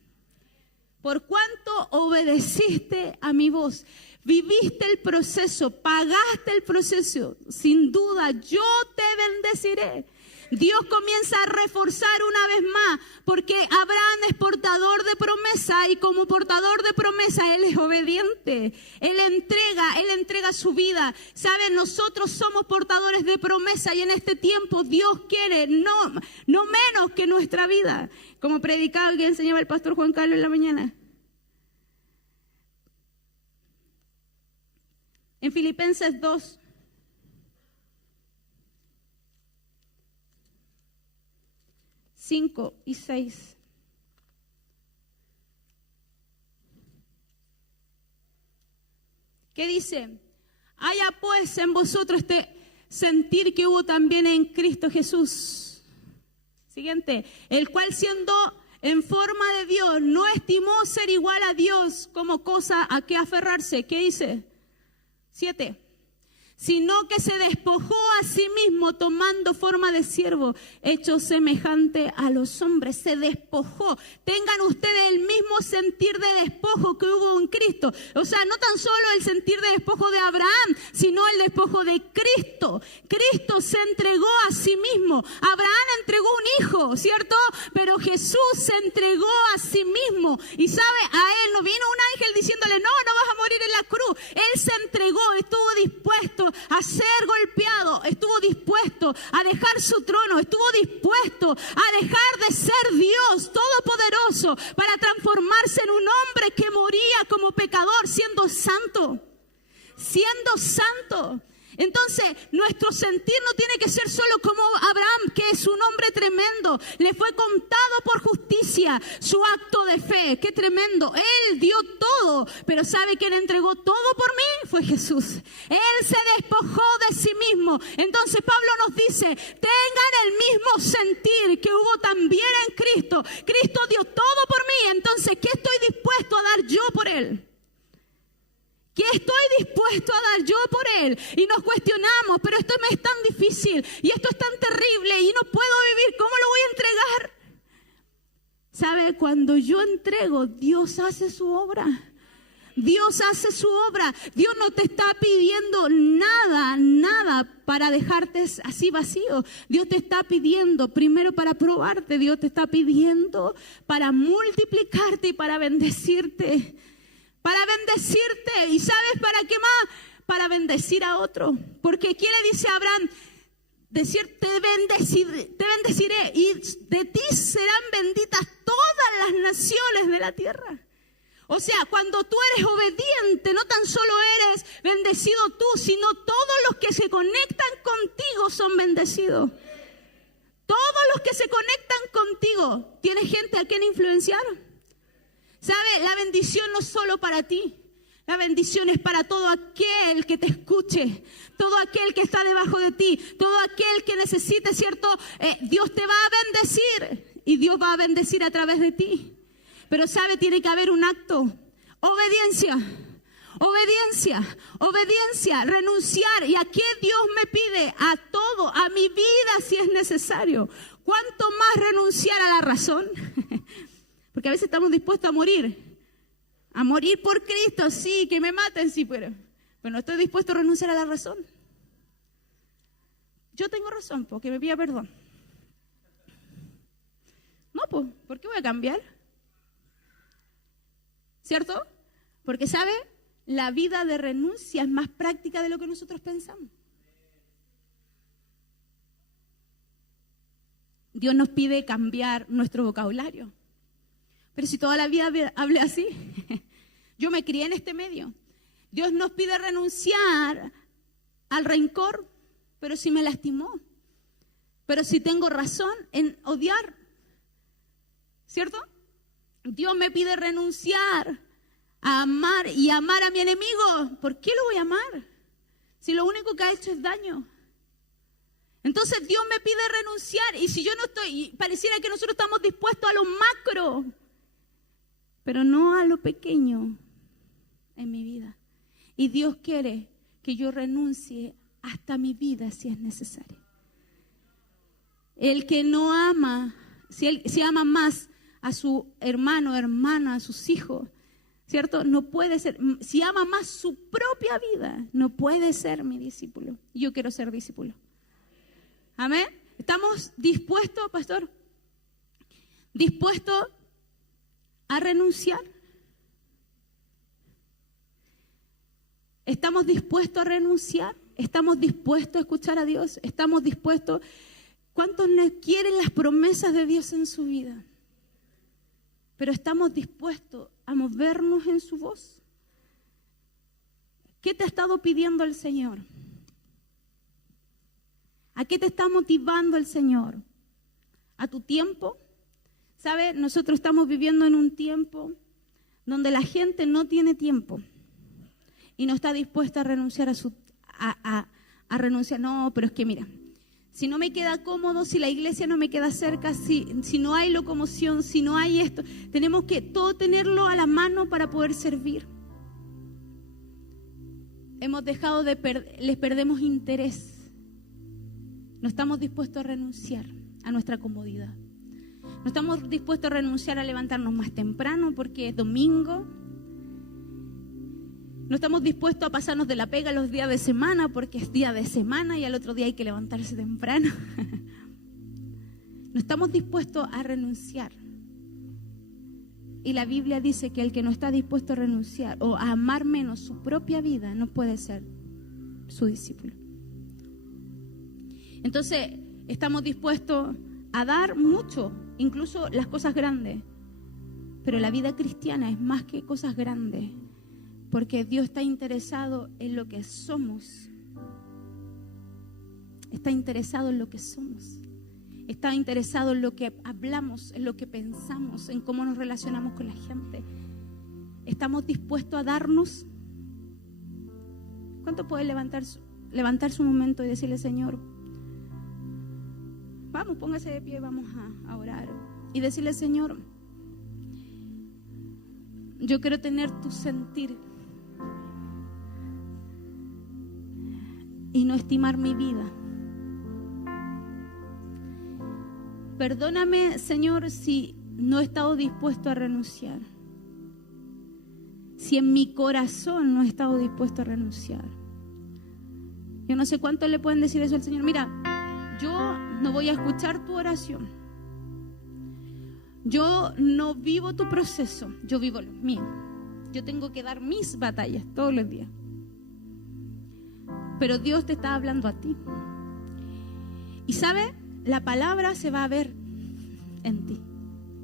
Por cuanto obedeciste a mi voz, viviste el proceso, pagaste el proceso, sin duda yo te bendeciré. Dios comienza a reforzar una vez más, porque Abraham es portador de promesa y como portador de promesa Él es obediente. Él entrega su vida. ¿Saben? Nosotros somos portadores de promesa y en este tiempo Dios quiere no menos que nuestra vida. Como predicaba y enseñaba el pastor Juan Carlos en la mañana. En Filipenses 2. Cinco y 6. ¿Qué dice? Haya pues en vosotros este sentir que hubo también en Cristo Jesús. Siguiente. El cual siendo en forma de Dios, no estimó ser igual a Dios como cosa a que aferrarse. ¿Qué dice? 7. Sino que se despojó a sí mismo tomando forma de siervo, hecho semejante a los hombres. Se despojó. Tengan ustedes el mismo sentir de despojo que hubo en Cristo. O sea, no tan solo el sentir de despojo de Abraham, sino el despojo de Cristo. Cristo se entregó a sí mismo. Abraham entregó un hijo, ¿cierto? Pero Jesús se entregó a sí mismo. Y sabe, a él no vino un ángel diciéndole, no vas a morir en la cruz. Él se entregó, estuvo dispuesto a ser golpeado, estuvo dispuesto a dejar su trono, estuvo dispuesto a dejar de ser Dios todopoderoso para transformarse en un hombre que moría como pecador siendo santo. Entonces, nuestro sentir no tiene que ser solo como Abraham, que es un hombre tremendo. Le fue contado por justicia su acto de fe. ¡Qué tremendo! Él dio todo, pero ¿sabe quién entregó todo por mí? Fue Jesús. Él se despojó de sí mismo. Entonces, Pablo nos dice, tengan el mismo sentir que hubo también en Cristo. Cristo dio todo por mí. Entonces, ¿qué estoy dispuesto a dar yo por Él? ¿Qué estoy dispuesto a dar yo por Él? Y nos cuestionamos, pero esto me es tan difícil y esto es tan terrible y no puedo vivir. ¿Cómo lo voy a entregar? ¿Sabe? Cuando yo entrego, Dios hace su obra. Dios hace su obra. Dios no te está pidiendo nada para dejarte así vacío. Dios te está pidiendo primero para probarte. Dios te está pidiendo para multiplicarte y para bendecirte. Para bendecirte. ¿Y sabes para qué más? Para bendecir a otro. Porque ¿qué le dice a Abraham? Decir, te bendeciré y de ti serán benditas todas las naciones de la tierra. O sea, cuando tú eres obediente, no tan solo eres bendecido tú, sino todos los que se conectan contigo son bendecidos. Todos los que se conectan contigo. ¿Tienes gente a quien influenciar? ¿Sabe? La bendición no es solo para ti. La bendición es para todo aquel que te escuche, todo aquel que está debajo de ti, todo aquel que necesite, ¿cierto? Dios te va a bendecir y Dios va a bendecir a través de ti. Pero ¿sabe? Tiene que haber un acto. Obediencia, renunciar. ¿Y a qué Dios me pide? A todo, a mi vida si es necesario. ¿Cuánto más renunciar a la razón? Porque a veces estamos dispuestos a morir por Cristo, sí, que me maten, sí, pero no estoy dispuesto a renunciar a la razón. Yo tengo razón, porque me pida perdón. No, pues, ¿por qué voy a cambiar? ¿Cierto? Porque, ¿sabe? La vida de renuncia es más práctica de lo que nosotros pensamos. Dios nos pide cambiar nuestro vocabulario. Pero si toda la vida hablé así, yo me crié en este medio. Dios nos pide renunciar al rencor, pero si me lastimó, pero si tengo razón en odiar, ¿cierto? Dios me pide renunciar a amar y amar a mi enemigo. ¿Por qué lo voy a amar? Si lo único que ha hecho es daño. Entonces Dios me pide renunciar y si yo no estoy, pareciera que nosotros estamos dispuestos a lo macro, pero no a lo pequeño en mi vida. Y Dios quiere que yo renuncie hasta mi vida si es necesario. El que no ama, si ama más a su hermano, hermana, a sus hijos, ¿cierto? No puede ser, si ama más su propia vida, no puede ser mi discípulo. Yo quiero ser discípulo. Amén. ¿Estamos dispuestos, pastor? ¿Dispuestos a renunciar? ¿Estamos dispuestos a renunciar? ¿Estamos dispuestos a escuchar a Dios? ¿Estamos dispuestos? ¿Cuántos quieren las promesas de Dios en su vida? Pero ¿estamos dispuestos a movernos en su voz? ¿Qué te ha estado pidiendo el Señor? ¿A qué te está motivando el Señor? ¿A tu tiempo? ¿Sabes? Nosotros estamos viviendo en un tiempo donde la gente no tiene tiempo y no está dispuesta a renunciar a renunciar. No, pero es que mira, si no me queda cómodo, si la iglesia no me queda cerca, si no hay locomoción, si no hay esto, tenemos que todo tenerlo a la mano para poder servir. Hemos dejado les perdemos interés. No estamos dispuestos a renunciar a nuestra comodidad. No estamos dispuestos a renunciar a levantarnos más temprano porque es domingo. No estamos dispuestos a pasarnos de la pega los días de semana porque es día de semana y al otro día hay que levantarse temprano. No estamos dispuestos a renunciar. Y la Biblia dice que el que no está dispuesto a renunciar o a amar menos su propia vida no puede ser su discípulo. Entonces, estamos dispuestos a dar mucho, incluso las cosas grandes. Pero la vida cristiana es más que cosas grandes, porque Dios está interesado en lo que somos. Está interesado en lo que somos. Está interesado en lo que hablamos, en lo que pensamos, en cómo nos relacionamos con la gente. ¿Estamos dispuestos a darnos? ¿Cuánto puede levantarse un momento y decirle, Señor, vamos, póngase de pie, vamos a orar? Y decirle, Señor, yo quiero tener tu sentir y no estimar mi vida. Perdóname, Señor, si no he estado dispuesto a renunciar. Si en mi corazón no he estado dispuesto a renunciar. Yo no sé cuánto le pueden decir eso al Señor. Mira, yo no voy a escuchar tu oración. Yo no vivo tu proceso, yo vivo lo mío. Yo tengo que dar mis batallas todos los días. Pero Dios te está hablando a ti. Y ¿sabe? La palabra se va a ver en ti.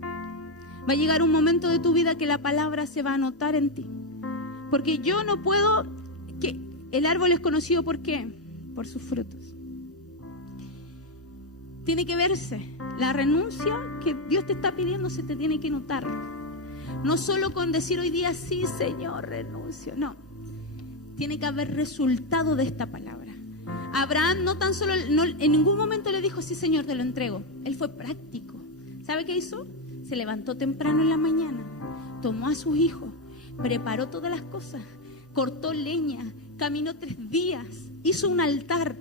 Va a llegar un momento de tu vida que la palabra se va a notar en ti. Porque yo no puedo, que el árbol es conocido ¿por qué? Por sus frutos. Tiene que verse. La renuncia que Dios te está pidiendo se te tiene que notar. No solo con decir hoy día sí, Señor, renuncio. No. Tiene que haber resultado de esta palabra. Abraham no tan solo, en ningún momento le dijo, sí, Señor, te lo entrego. Él fue práctico. ¿Sabe qué hizo? Se levantó temprano en la mañana, tomó a sus hijos, preparó todas las cosas, cortó leña, caminó 3 días, hizo un altar.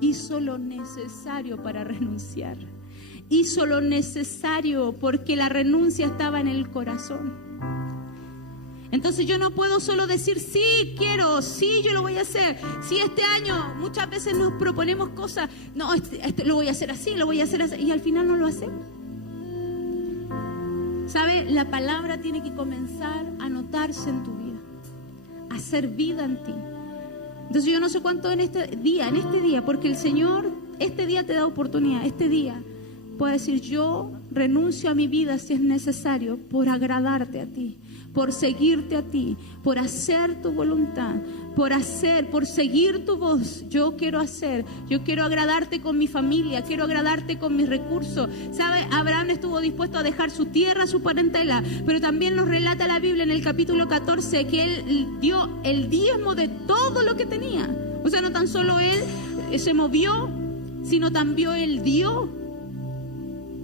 Hizo lo necesario para renunciar. Hizo lo necesario porque la renuncia estaba en el corazón. Entonces yo no puedo solo decir sí quiero, sí yo lo voy a hacer. Sí, este año muchas veces nos proponemos cosas. No, este lo voy a hacer así, lo voy a hacer así. Y al final no lo hacemos. ¿Sabe? La palabra tiene que comenzar a notarse en tu vida, a hacer vida en ti. Entonces yo no sé cuánto en este día, porque el Señor este día te da oportunidad, este día puede decir yo renuncio a mi vida si es necesario por agradarte a ti, por seguirte a ti, por hacer tu voluntad, por seguir tu voz. Yo quiero agradarte con mi familia, quiero agradarte con mis recursos. ¿Sabe? Abraham estuvo dispuesto a dejar su tierra, su parentela, pero también nos relata la Biblia en el capítulo 14 que él dio el diezmo de todo lo que tenía. O sea, no tan solo él se movió, sino también él dio.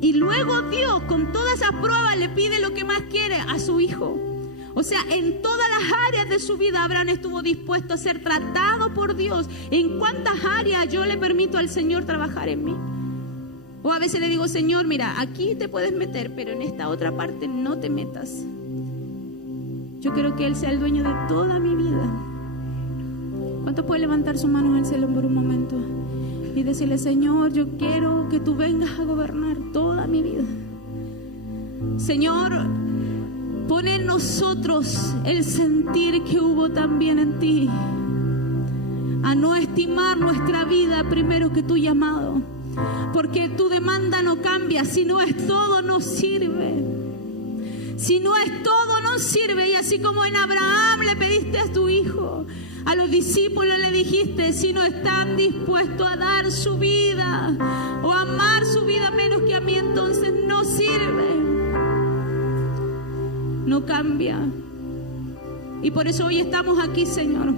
Y luego Dios, con todas esas pruebas, le pide lo que más quiere a su hijo. O sea, en todas las áreas de su vida Abraham estuvo dispuesto a ser tratado por Dios. ¿En cuántas áreas yo le permito al Señor trabajar en mí? O a veces le digo, Señor, mira, aquí te puedes meter, pero en esta otra parte no te metas. Yo quiero que Él sea el dueño de toda mi vida. ¿Cuántos pueden levantar sus manos al cielo por un momento? y decirle: Señor, yo quiero que tú vengas a gobernar toda mi vida. Señor, pon en nosotros el sentir que hubo también en ti, a no estimar nuestra vida primero que tu llamado, porque tu demanda no cambia. Si no es todo, no sirve. Si no es todo, no sirve. Y así como en Abraham le pediste a tu hijo, a los discípulos le dijiste: si no están dispuestos a dar su vida o a amar su vida menos que a mí, entonces no sirve, no cambia. Y por eso hoy estamos aquí, Señor.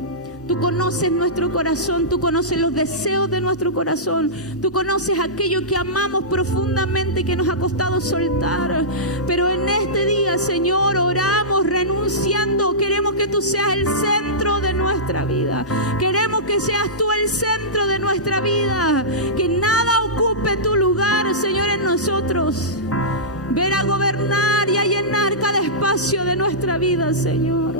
Tú conoces nuestro corazón, tú conoces los deseos de nuestro corazón, tú conoces aquello que amamos profundamente y que nos ha costado soltar. Pero en este día, Señor, oramos renunciando. Queremos que tú seas el centro de nuestra vida. Queremos que seas tú el centro de nuestra vida. Que nada ocupe tu lugar, Señor, en nosotros. Ven a gobernar y a llenar cada espacio de nuestra vida, Señor.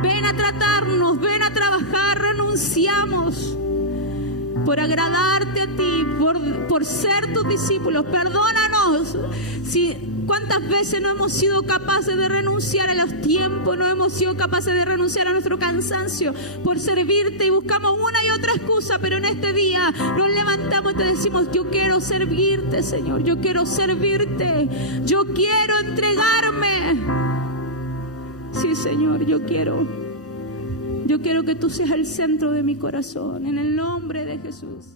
Ven a tratarnos, ven a trabajar. Renunciamos por agradarte a ti, por ser tus discípulos. Perdónanos si cuántas veces no hemos sido capaces de renunciar a los tiempos, no hemos sido capaces de renunciar a nuestro cansancio por servirte, y buscamos una y otra excusa. Pero en este día nos levantamos y te decimos: yo quiero servirte, Señor, yo quiero servirte, yo quiero entregarme. Sí, Señor, yo quiero que tú seas el centro de mi corazón, en el nombre de Jesús.